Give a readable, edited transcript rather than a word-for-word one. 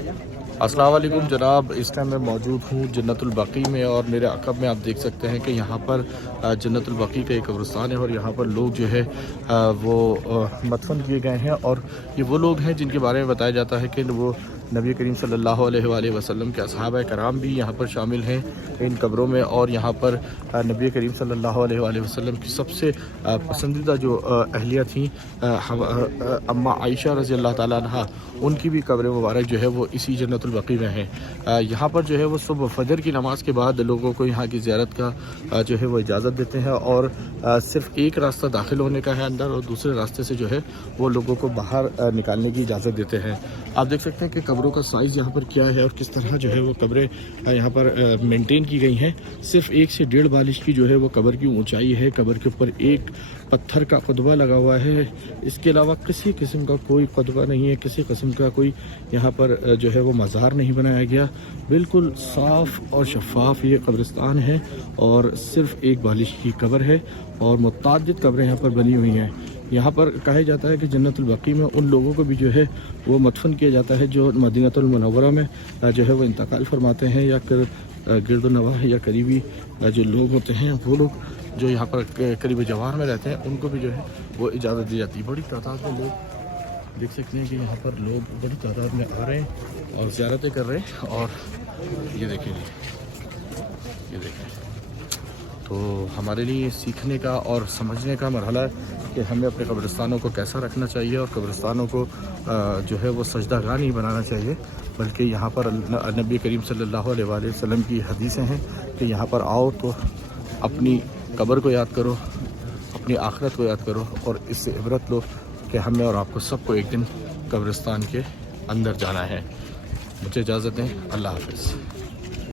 अस्सलाम वालेकुम जनाब, इस टाइम मैं मौजूद हूँ जन्नतुल बकी में और मेरे अक़ब में आप देख सकते हैं कि यहाँ पर जन्नतुल बकी का एक कब्रिस्तान है और यहाँ पर लोग जो है वो मदफन किए गए हैं। और ये वो लोग हैं जिनके बारे में बताया जाता है कि वो नबी करीम सल्लल्लाहु अलैहि वसल्लम के असहाबा कराम भी यहाँ पर शामिल हैं इन कब्रों में। और यहाँ पर नबी करीम सल्लल्लाहु अलैहि वसल्लम की सबसे पसंदीदा जो अहलिया थी अम्मा आयशा रज़ी अल्लाह ताला अन्हा, उनकी भी कब्र मुबारक जो है वो इसी जन्नतुल बकी में है। यहाँ पर जो है वो सुबह फजर की नमाज़ के बाद लोगों को यहाँ की ज़ियारत का जो है वो इजाज़त देते हैं और सिर्फ़ एक रास्ता दाखिल होने का है अंदर और दूसरे रास्ते से जो है वो लोगों को बाहर निकालने की इजाज़त देते हैं। आप देख सकते हैं कि कब्रों का साइज़ यहाँ पर क्या है और किस तरह जो है वो कब्रें यहाँ पर मेंटेन की गई हैं। सिर्फ 1 से 1.5 बालिश की जो है वो कब्र की ऊंचाई है। कब्र के ऊपर एक पत्थर का खुतबा लगा हुआ है, इसके अलावा किसी किस्म का कोई खुतबा नहीं है, किसी किस्म का कोई यहाँ पर जो है वो मज़ार नहीं बनाया गया। बिल्कुल साफ़ और शफाफ ये कब्रिस्तान है और सिर्फ 1 बालिश की कब्र है और मुतअद्दिद कब्रें यहाँ पर बनी हुई हैं। यहाँ पर कहा जाता है कि जन्नतुल बकी में उन लोगों को भी जो है वो मदफन किया जाता है जो मदीनतुल मुनव्वरा में जो है वो इंतकाल फरमाते हैं या गिरदनवाह या करीबी जो लोग होते हैं वो लोग जो यहाँ पर करीब जवार में रहते हैं उनको भी जो है वो इजाज़त दी जाती है। बड़ी तादाद में लोग देख सकते हैं कि यहाँ पर लोग बड़ी तादाद में आ रहे हैं और ज़ियारतें कर रहे हैं। और ये देखें, ये देखें, तो हमारे लिए सीखने का और समझने का मरहला है कि हमें अपने कब्रिस्तानों को कैसा रखना चाहिए और कब्रिस्तानों को जो है वो सजदागाह नहीं बनाना चाहिए, बल्कि यहाँ पर नबी करीम सल्लल्लाहु अलैहि वसल्लम की हदीसें हैं कि यहाँ पर आओ तो अपनी कब्र को याद करो, अपनी आखिरत को याद करो और इससे इबरत लो कि हमें और आपको सबको एक दिन कब्रिस्तान के अंदर जाना है। मुझे इजाज़त दें, अल्लाह हाफ़िज़।